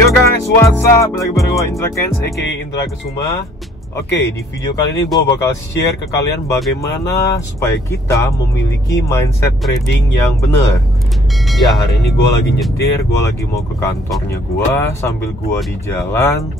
Yo guys, what's up? Balik bareng gue Indra Kens, aka Indra Kesuma. Oke, di video kali ini gue bakal share ke kalian bagaimana supaya kita memiliki mindset trading yang bener. Ya, hari ini gue lagi nyetir, gue lagi mau ke kantornya gue. Sambil gue di jalan,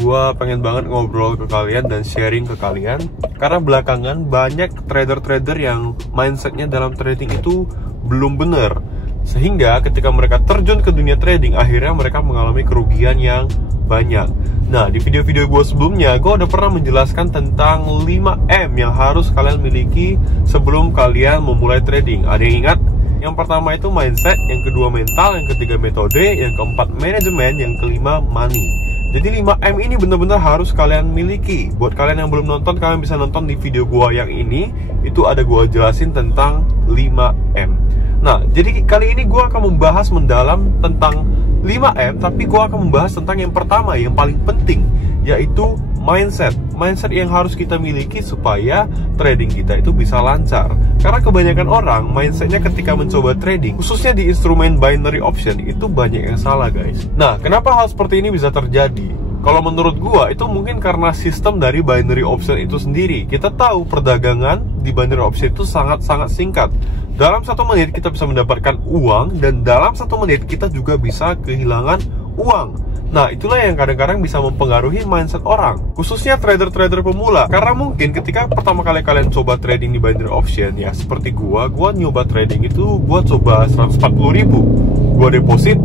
gue pengen banget ngobrol ke kalian dan sharing ke kalian. Karena belakangan banyak trader-trader yang mindsetnya dalam trading itu belum bener, sehingga ketika mereka terjun ke dunia trading, akhirnya mereka mengalami kerugian yang banyak. Nah, di video-video gue sebelumnya, gue udah pernah menjelaskan tentang 5M yang harus kalian miliki sebelum kalian memulai trading. Ada yang ingat? Yang pertama itu mindset, yang kedua mental, yang ketiga metode, yang keempat manajemen, yang kelima money. Jadi 5M ini benar-benar harus kalian miliki. Buat kalian yang belum nonton, kalian bisa nonton di video gue yang ini. Itu ada gue jelasin tentang 5M. Nah, jadi kali ini gue akan membahas mendalam tentang 5M, tapi gue akan membahas tentang yang pertama, yang paling penting, yaitu mindset. Mindset yang harus kita miliki supaya trading kita itu bisa lancar. Karena kebanyakan orang, mindsetnya ketika mencoba trading, khususnya di instrumen binary option, itu banyak yang salah guys. Nah, kenapa hal seperti ini bisa terjadi? Kalau menurut gua itu mungkin karena sistem dari binary option itu sendiri. Kita tahu perdagangan di binary option itu sangat-sangat singkat. Dalam 1 menit kita bisa mendapatkan uang, dan dalam 1 menit kita juga bisa kehilangan uang. Nah, itulah yang kadang-kadang bisa mempengaruhi mindset orang, khususnya trader-trader pemula. Karena mungkin ketika pertama kali kalian coba trading di binary option, ya seperti gua nyoba trading itu, gua coba 140.000, gua deposit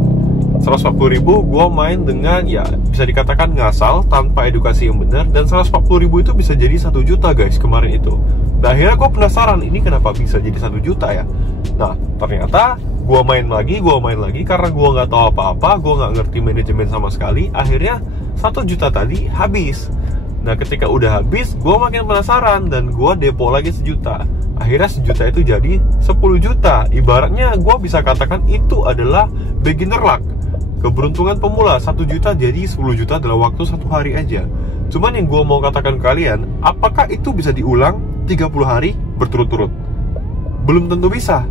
140.000, gue main dengan ya bisa dikatakan ngasal, tanpa edukasi yang benar, dan 140.000 itu bisa jadi 1 juta guys kemarin itu. Nah, akhirnya gue penasaran, ini kenapa bisa jadi 1 juta ya? Nah, ternyata gue main lagi karena gue nggak tahu apa-apa, gue nggak ngerti manajemen sama sekali. Akhirnya 1 juta tadi habis. Nah, ketika udah habis, gue makin penasaran dan gue depo lagi 1 juta. Akhirnya 1 juta itu jadi 10 juta. Ibaratnya gue bisa katakan itu adalah beginner luck, keberuntungan pemula. 1 juta jadi 10 juta dalam waktu 1 hari aja. Cuman yang gue mau katakan ke kalian, apakah itu bisa diulang 30 hari berturut-turut? Belum tentu bisa.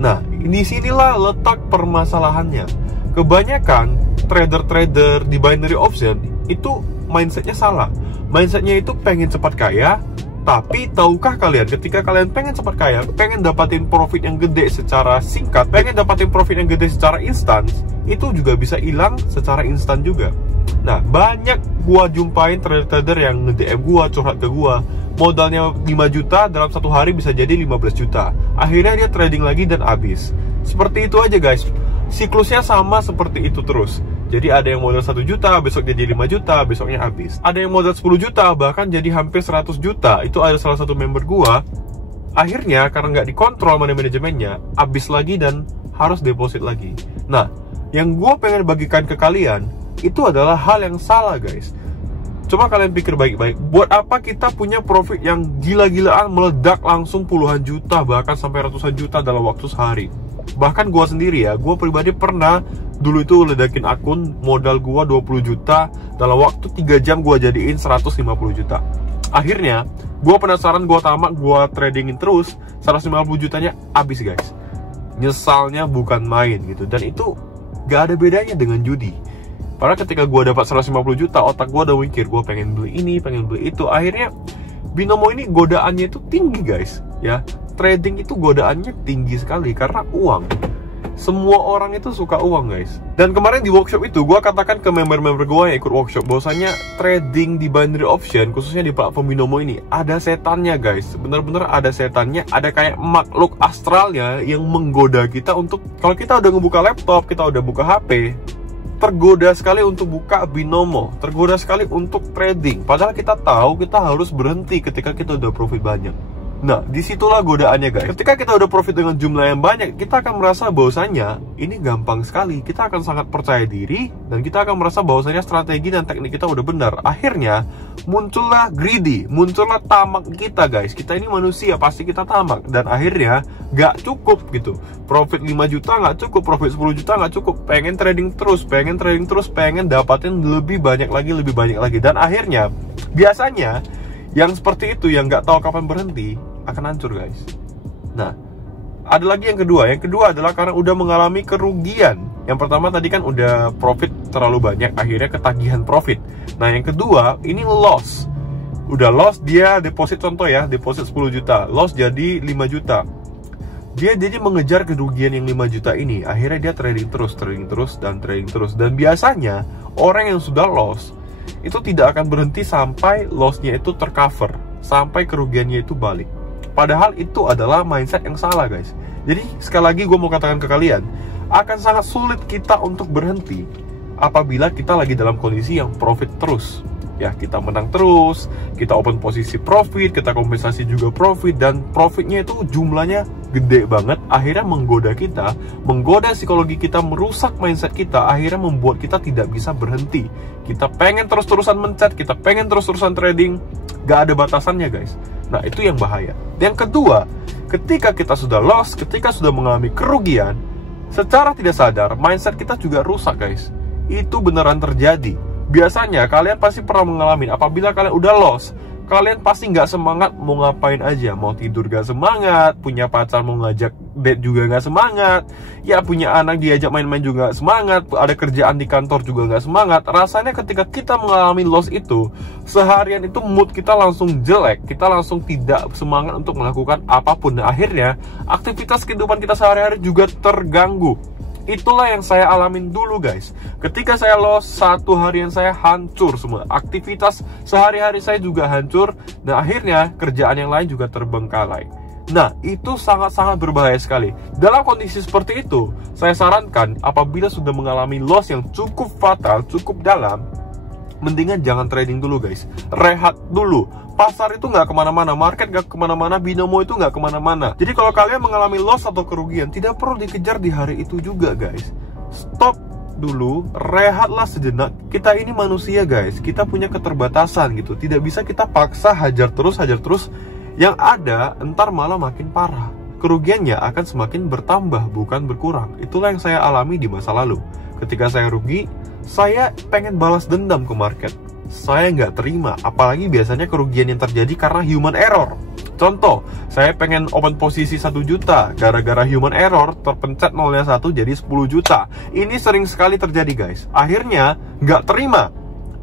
Nah, di sinilah letak permasalahannya. Kebanyakan trader-trader di binary option itu mindsetnya salah. Mindsetnya itu pengen cepat kaya. Tapi tahukah kalian, ketika kalian pengen cepat kaya, pengen dapatin profit yang gede secara singkat, pengen dapatin profit yang gede secara instan, itu juga bisa hilang secara instan juga. Nah, banyak gua jumpain trader-trader yang nge-DM gua, curhat ke gua, modalnya 5 juta dalam 1 hari bisa jadi 15 juta. Akhirnya dia trading lagi dan habis. Seperti itu aja guys. Siklusnya sama seperti itu terus. Jadi ada yang modal 1 juta, besok jadi 5 juta, besoknya habis. Ada yang modal 10 juta, bahkan jadi hampir 100 juta. Itu ada salah satu member gua. Akhirnya karena nggak dikontrol manajemennya, habis lagi dan harus deposit lagi. Nah, yang gua pengen bagikan ke kalian, itu adalah hal yang salah guys. Coba kalian pikir baik-baik, buat apa kita punya profit yang gila-gilaan meledak langsung puluhan juta, bahkan sampai ratusan juta dalam waktu sehari? Bahkan gue sendiri ya, gue pribadi pernah dulu itu ledakin akun, modal gue 20 juta, dalam waktu 3 jam gue jadiin 150 juta. Akhirnya, gue penasaran, gue tamak, gue tradingin terus, 150 jutanya habis guys. Nyesalnya bukan main gitu, dan itu gak ada bedanya dengan judi. Padahal ketika gue dapat 150 juta, otak gue udah mikir, gue pengen beli ini, pengen beli itu. Akhirnya, binomo ini godaannya itu tinggi guys, ya. Trading itu godaannya tinggi sekali karena uang. Semua orang itu suka uang guys. Dan kemarin di workshop itu gue katakan ke member-member gue yang ikut workshop, bahwasanya trading di binary option, khususnya di platform binomo ini, ada setannya guys. Bener-bener ada setannya. Ada kayak makhluk astralnya yang menggoda kita untuk, kalau kita udah ngebuka laptop, kita udah buka HP, tergoda sekali untuk buka binomo, tergoda sekali untuk trading. Padahal kita tahu kita harus berhenti ketika kita udah profit banyak. Nah, disitulah godaannya guys. Ketika kita udah profit dengan jumlah yang banyak, kita akan merasa bahwasanya ini gampang sekali. Kita akan sangat percaya diri, dan kita akan merasa bahwasanya strategi dan teknik kita udah benar. Akhirnya muncullah greedy, muncullah tamak kita guys. Kita ini manusia, pasti kita tamak. Dan akhirnya gak cukup gitu. Profit 5 juta gak cukup, profit 10 juta gak cukup. Pengen trading terus, pengen dapatin lebih banyak lagi. Dan akhirnya biasanya yang seperti itu, yang nggak tahu kapan berhenti, akan hancur guys. Nah, ada lagi yang kedua. Yang kedua adalah karena udah mengalami kerugian. Yang pertama tadi kan udah profit terlalu banyak, akhirnya ketagihan profit. Nah yang kedua, ini loss. Udah loss, dia deposit, contoh ya, deposit 10 juta, loss jadi 5 juta. Dia jadi mengejar kerugian yang 5 juta ini. Akhirnya dia trading terus. Dan biasanya orang yang sudah loss itu tidak akan berhenti sampai lossnya itu tercover, sampai kerugiannya itu balik. Padahal itu adalah mindset yang salah, guys. Jadi sekali lagi gue mau katakan ke kalian, akan sangat sulit kita untuk berhenti apabila kita lagi dalam kondisi yang profit terus. Ya, kita menang terus, kita open posisi profit, kita kompensasi juga profit, dan profitnya itu jumlahnya gede banget. Akhirnya menggoda kita, menggoda psikologi kita, merusak mindset kita, akhirnya membuat kita tidak bisa berhenti. Kita pengen terus-terusan mencet, kita pengen terus-terusan trading, gak ada batasannya, guys. Nah, itu yang bahaya. Yang kedua, ketika kita sudah loss, ketika sudah mengalami kerugian, secara tidak sadar, mindset kita juga rusak, guys. Itu beneran terjadi. Biasanya kalian pasti pernah mengalami, apabila kalian udah loss, kalian pasti nggak semangat mau ngapain aja. Mau tidur gak semangat, punya pacar mau ngajak date juga gak semangat, ya punya anak diajak main-main juga gak semangat, ada kerjaan di kantor juga gak semangat. Rasanya ketika kita mengalami loss itu, seharian itu mood kita langsung jelek, kita langsung tidak semangat untuk melakukan apapun. Dan akhirnya aktivitas kehidupan kita sehari-hari juga terganggu. Itulah yang saya alamin dulu, guys. Ketika saya loss, satu harian saya hancur semua. Aktivitas sehari-hari saya juga hancur. Dan akhirnya kerjaan yang lain juga terbengkalai. Nah, itu sangat-sangat berbahaya sekali. Dalam kondisi seperti itu, saya sarankan apabila sudah mengalami loss yang cukup fatal, cukup dalam, mendingan jangan trading dulu, guys. Rehat dulu. Pasar itu nggak kemana-mana, market nggak kemana-mana, binomo itu nggak kemana-mana. Jadi kalau kalian mengalami loss atau kerugian, tidak perlu dikejar di hari itu juga, guys. Stop dulu, rehatlah sejenak. Kita ini manusia, guys. Kita punya keterbatasan gitu. Tidak bisa kita paksa hajar terus. Yang ada, entar malah makin parah. Kerugiannya akan semakin bertambah, bukan berkurang. Itulah yang saya alami di masa lalu. Ketika saya rugi, saya pengen balas dendam ke market. Saya nggak terima, apalagi biasanya kerugian yang terjadi karena human error. Contoh, saya pengen open posisi 1 juta, gara-gara human error terpencet 0-nya 1 jadi 10 juta. Ini sering sekali terjadi, guys. Akhirnya nggak terima,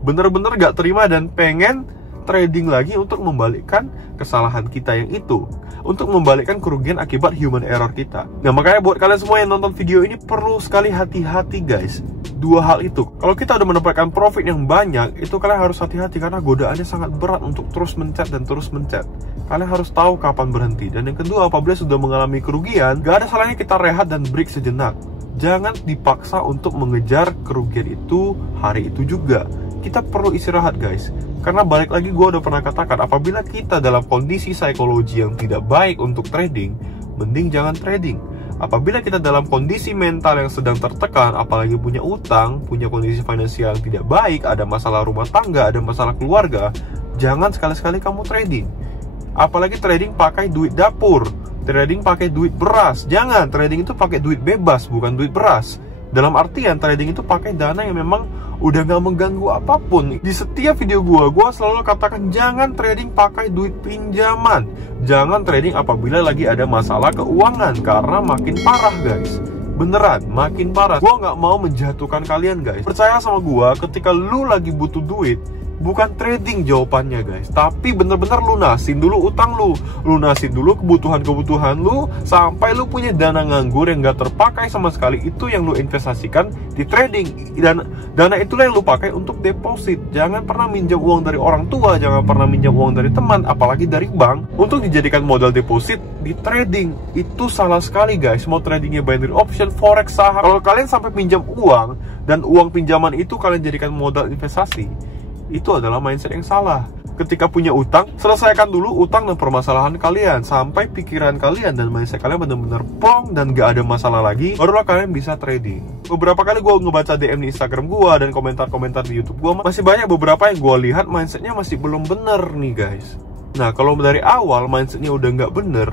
bener-bener nggak terima, dan pengen trading lagi untuk membalikkan kesalahan kita yang itu, untuk membalikkan kerugian akibat human error kita. Nah, makanya buat kalian semua yang nonton video ini perlu sekali hati-hati, guys. Dua hal itu, kalau kita udah mendapatkan profit yang banyak, itu kalian harus hati-hati karena godaannya sangat berat untuk terus mencet dan terus mencet. Kalian harus tahu kapan berhenti. Dan yang kedua, apabila sudah mengalami kerugian, gak ada salahnya kita rehat dan break sejenak. Jangan dipaksa untuk mengejar kerugian itu hari itu juga. Kita perlu istirahat, guys. Karena balik lagi, gue udah pernah katakan, apabila kita dalam kondisi psikologi yang tidak baik untuk trading, mending jangan trading. Apabila kita dalam kondisi mental yang sedang tertekan, apalagi punya utang, punya kondisi finansial yang tidak baik, ada masalah rumah tangga, ada masalah keluarga, jangan sekali-sekali kamu trading. Apalagi trading pakai duit dapur, trading pakai duit beras. Jangan, trading itu pakai duit bebas, bukan duit beras. Dalam artian trading itu pakai dana yang memang udah gak mengganggu apapun. Di setiap video gue selalu katakan jangan trading pakai duit pinjaman. Jangan trading apabila lagi ada masalah keuangan, karena makin parah, guys. Beneran, makin parah. Gue gak mau menjatuhkan kalian, guys. Percaya sama gue, ketika lu lagi butuh duit, bukan trading jawabannya, guys, tapi bener-bener lunasin dulu utang lu, lunasin dulu kebutuhan-kebutuhan lu, sampai lu punya dana nganggur yang gak terpakai sama sekali. Itu yang lu investasikan di trading, dan dana itulah yang lu pakai untuk deposit. Jangan pernah minjam uang dari orang tua, jangan pernah minjam uang dari teman, apalagi dari bank, untuk dijadikan modal deposit di trading. Itu salah sekali, guys. Mau tradingnya binary option, forex, saham, kalau kalian sampai pinjam uang, dan uang pinjaman itu kalian jadikan modal investasi, itu adalah mindset yang salah. Ketika punya utang, selesaikan dulu utang dan permasalahan kalian, sampai pikiran kalian dan mindset kalian benar-benar plong dan gak ada masalah lagi, barulah kalian bisa trading. Beberapa kali gue ngebaca DM di Instagram gue dan komentar-komentar di YouTube gue, masih banyak beberapa yang gue lihat mindsetnya masih belum bener nih, guys. Nah, kalau dari awal mindsetnya udah gak bener,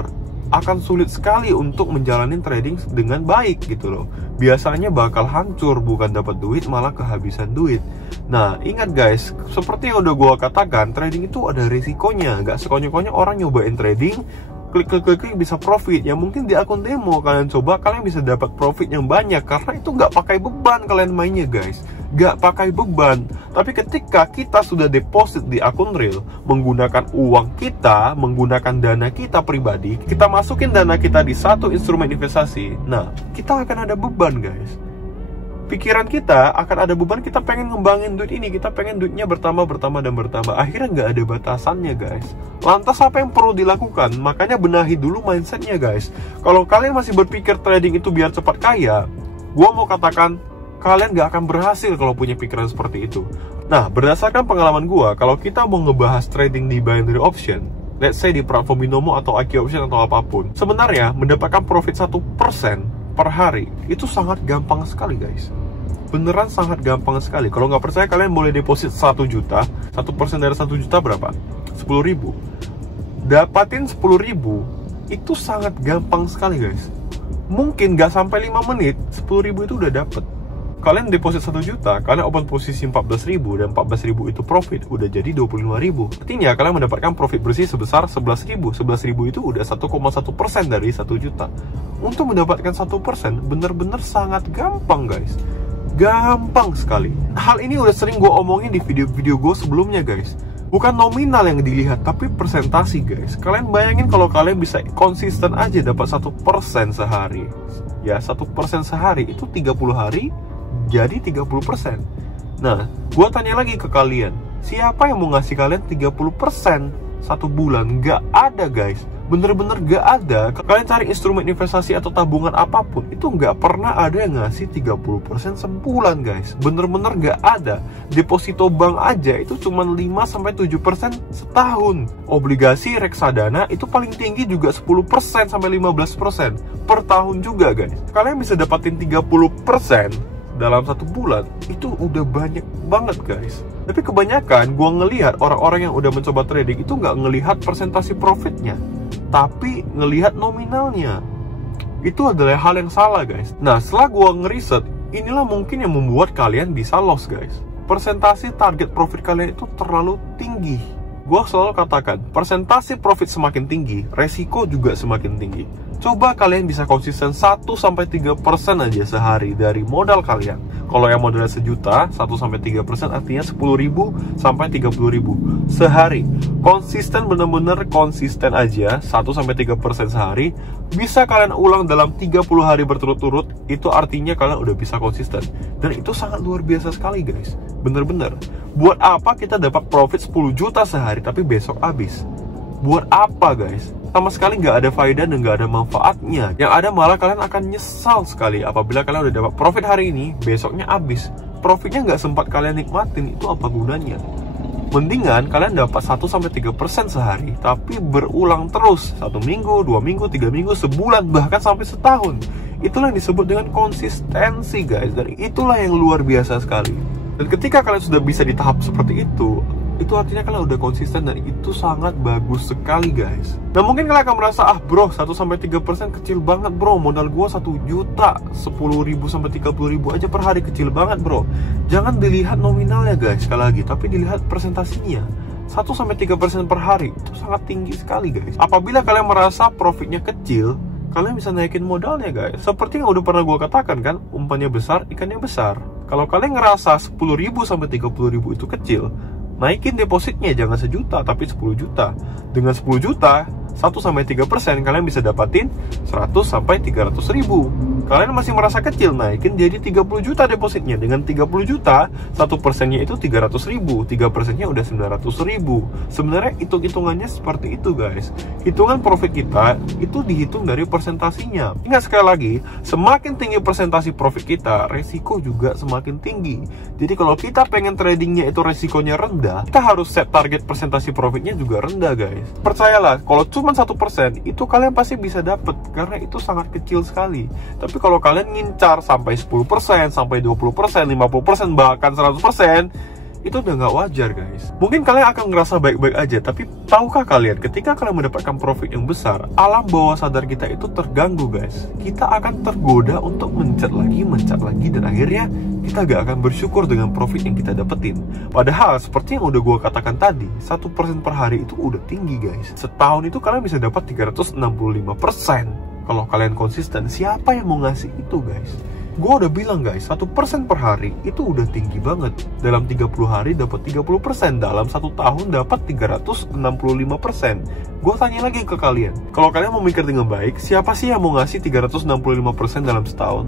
akan sulit sekali untuk menjalani trading dengan baik gitu loh. Biasanya bakal hancur, bukan dapat duit malah kehabisan duit. Nah, ingat guys, seperti yang udah gue katakan, trading itu ada risikonya. Gak sekonyong-konyong orang nyobain trading klik bisa profit. Ya mungkin di akun demo kalian coba, kalian bisa dapat profit yang banyak, karena itu nggak pakai beban kalian mainnya guys, nggak pakai beban. Tapi ketika kita sudah deposit di akun real menggunakan uang kita, menggunakan dana kita pribadi, kita masukin dana kita di satu instrumen investasi, nah kita akan ada beban guys. Pikiran kita akan ada beban, kita pengen ngembangin duit ini, kita pengen duitnya bertambah, akhirnya nggak ada batasannya guys. Lantas apa yang perlu dilakukan? Makanya benahi dulu mindsetnya guys. Kalau kalian masih berpikir trading itu biar cepat kaya, gua mau katakan kalian nggak akan berhasil kalau punya pikiran seperti itu. Nah, berdasarkan pengalaman gua, kalau kita mau ngebahas trading di binary option, let's say di platform binomo atau IQ option atau apapun, sebenarnya mendapatkan profit 1% per hari itu sangat gampang sekali guys. Beneran sangat gampang sekali. Kalau nggak percaya, kalian boleh deposit 1 juta. 1% dari 1 juta berapa? 10.000. Dapatin 10.000 itu sangat gampang sekali guys. Mungkin nggak sampai 5 menit 10.000 itu udah dapet. Kalian deposit 1 juta, kalian open posisi 14.000, dan 14.000 itu profit, udah jadi 25.000. Artinya kalian mendapatkan profit bersih sebesar 11.000. 11.000 itu udah 1,1% dari 1 juta. Untuk mendapatkan 1% bener-bener sangat gampang guys. Gampang sekali. Hal ini udah sering gue omongin di video-video gue sebelumnya guys. Bukan nominal yang dilihat, tapi persentasi guys. Kalian bayangin kalau kalian bisa konsisten aja dapat 1% sehari. Ya 1% sehari itu 30 hari jadi 30%. Nah, gue tanya lagi ke kalian, siapa yang mau ngasih kalian 30% 1 bulan? Gak ada guys. Bener-bener gak ada. Kalian cari instrumen investasi atau tabungan apapun, itu gak pernah ada yang ngasih 30% sebulan guys. Bener-bener gak ada. Deposito bank aja itu cuma 5-7% setahun. Obligasi reksadana itu paling tinggi juga 10% sampai 15% per tahun juga guys. Kalian bisa dapatin 30% dalam 1 bulan, itu udah banyak banget guys. Tapi kebanyakan gue ngelihat orang-orang yang udah mencoba trading itu nggak ngelihat persentasi profitnya, tapi ngelihat nominalnya. Itu adalah hal yang salah guys. Nah, setelah gue ngeriset, inilah mungkin yang membuat kalian bisa loss guys. Persentasi target profit kalian itu terlalu tinggi. Gue selalu katakan, persentasi profit semakin tinggi, resiko juga semakin tinggi. Coba kalian bisa konsisten 1-3% aja sehari dari modal kalian. Kalau yang modalnya sejuta, 1-3% artinya 10.000 sampai 30.000 sehari. Konsisten, bener-bener konsisten aja 1-3% sehari. Bisa kalian ulang dalam 30 hari berturut-turut, itu artinya kalian udah bisa konsisten. Dan itu sangat luar biasa sekali guys. Bener-bener. Buat apa kita dapat profit 10 juta sehari tapi besok habis? Buat apa guys? Sama sekali nggak ada faedah dan nggak ada manfaatnya. Yang ada malah kalian akan nyesal sekali apabila kalian udah dapat profit hari ini, besoknya habis. Profitnya nggak sempat kalian nikmatin, itu apa gunanya? Mendingan kalian dapat 1-3% sehari, tapi berulang terus 1 minggu, 2 minggu, 3 minggu, sebulan, bahkan sampai setahun. Itulah yang disebut dengan konsistensi guys. Dan itulah yang luar biasa sekali. Dan ketika kalian sudah bisa di tahap seperti itu artinya kalian udah konsisten, dan itu sangat bagus sekali guys. Nah, mungkin kalian akan merasa, ah bro, 1-3% kecil banget bro, modal gua 1 juta, 10.000 sampai 30.000 aja per hari, kecil banget bro. Jangan dilihat nominalnya guys, sekali lagi, tapi dilihat presentasinya. 1-3% per hari itu sangat tinggi sekali guys. Apabila kalian merasa profitnya kecil, kalian bisa naikin modalnya guys. Seperti yang udah pernah gue katakan kan, umpannya besar, ikannya besar. Kalau kalian ngerasa 10.000 sampai 30.000 itu kecil, naikin depositnya, jangan 1 juta tapi 10 juta. Dengan 10 juta 1-3% kalian bisa dapatin 100 sampai 300.000. Kalian masih merasa kecil, naikin jadi 30 juta depositnya. Dengan 30 juta 1%-nya itu 300.000, 3%-nya udah 900.000. Sebenarnya hitung-hitungannya seperti itu guys. Hitungan profit kita itu dihitung dari persentasinya. Ingat sekali lagi, semakin tinggi persentasi profit kita, resiko juga semakin tinggi. Jadi kalau kita pengen tradingnya itu resikonya rendah, kita harus set target persentasi profitnya juga rendah guys. Percayalah, kalau cuma 1% itu kalian pasti bisa dapet, karena itu sangat kecil sekali. Tapi kalau kalian ngincar sampai 10%, sampai 20%, 50%, bahkan 100%, itu udah nggak wajar guys. Mungkin kalian akan ngerasa baik-baik aja, tapi tahukah kalian ketika kalian mendapatkan profit yang besar, alam bawah sadar kita itu terganggu guys. Kita akan tergoda untuk mencet lagi, dan akhirnya kita gak akan bersyukur dengan profit yang kita dapetin. Padahal seperti yang udah gue katakan tadi, 1% per hari itu udah tinggi guys. Setahun itu kalian bisa dapat 365%. Kalau kalian konsisten, siapa yang mau ngasih itu guys? Gue udah bilang guys, 1% per hari itu udah tinggi banget. Dalam 30 hari dapat 30%, dalam 1 tahun dapat 365%. Gue tanya lagi ke kalian, kalau kalian mau mikir dengan baik, siapa sih yang mau ngasih 365% dalam setahun?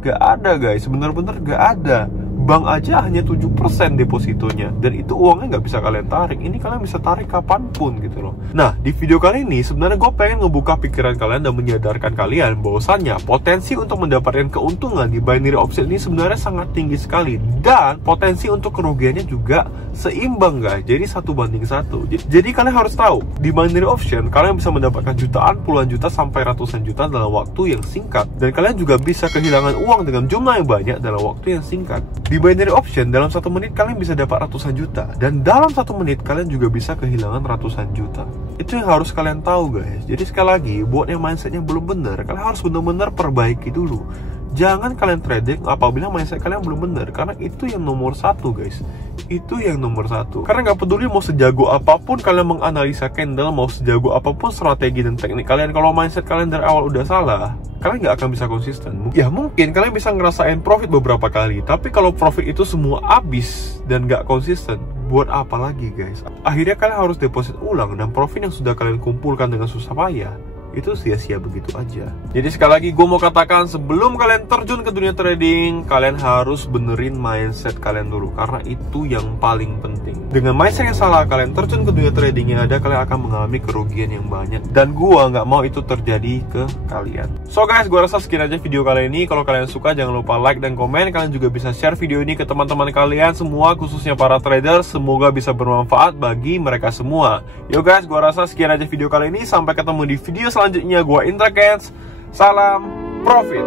Gak ada guys, bener-bener gak ada. Bank aja hanya 7% depositonya, dan itu uangnya nggak bisa kalian tarik. Ini kalian bisa tarik kapanpun gitu loh. Nah, di video kali ini sebenarnya gue pengen ngebuka pikiran kalian dan menyadarkan kalian bahwasannya potensi untuk mendapatkan keuntungan di binary option ini sebenarnya sangat tinggi sekali, dan potensi untuk kerugiannya juga seimbang guys. Jadi 1:1. Jadi kalian harus tahu, di binary option kalian bisa mendapatkan jutaan, puluhan juta, sampai ratusan juta dalam waktu yang singkat, dan kalian juga bisa kehilangan uang dengan jumlah yang banyak dalam waktu yang singkat. Di binary option, dalam 1 menit kalian bisa dapat ratusan juta, dan dalam 1 menit kalian juga bisa kehilangan ratusan juta. Itu yang harus kalian tahu guys. Jadi sekali lagi, buat yang mindsetnya belum benar, kalian harus benar-benar perbaiki dulu. Jangan kalian trading apabila mindset kalian belum benar, karena itu yang nomor 1 guys. Itu yang nomor 1. Karena nggak peduli mau sejago apapun kalian menganalisa candle, mau sejago apapun strategi dan teknik kalian, kalau mindset kalian dari awal udah salah, kalian nggak akan bisa konsisten. Ya mungkin kalian bisa ngerasain profit beberapa kali, tapi kalau profit itu semua habis dan nggak konsisten, buat apa lagi guys? Akhirnya kalian harus deposit ulang, dan profit yang sudah kalian kumpulkan dengan susah payah itu sia-sia begitu aja. Jadi sekali lagi gue mau katakan, sebelum kalian terjun ke dunia trading, kalian harus benerin mindset kalian dulu, karena itu yang paling penting. Dengan mindset yang salah, kalian terjun ke dunia trading yang ada, kalian akan mengalami kerugian yang banyak, dan gue nggak mau itu terjadi ke kalian. So guys, gue rasa sekian aja video kali ini. Kalau kalian suka, jangan lupa like dan komen. Kalian juga bisa share video ini ke teman-teman kalian semua, khususnya para trader. Semoga bisa bermanfaat bagi mereka semua. Yo guys, gue rasa sekian aja video kali ini. Sampai ketemu di video selanjutnya. Gue Indra Kens. Salam profit.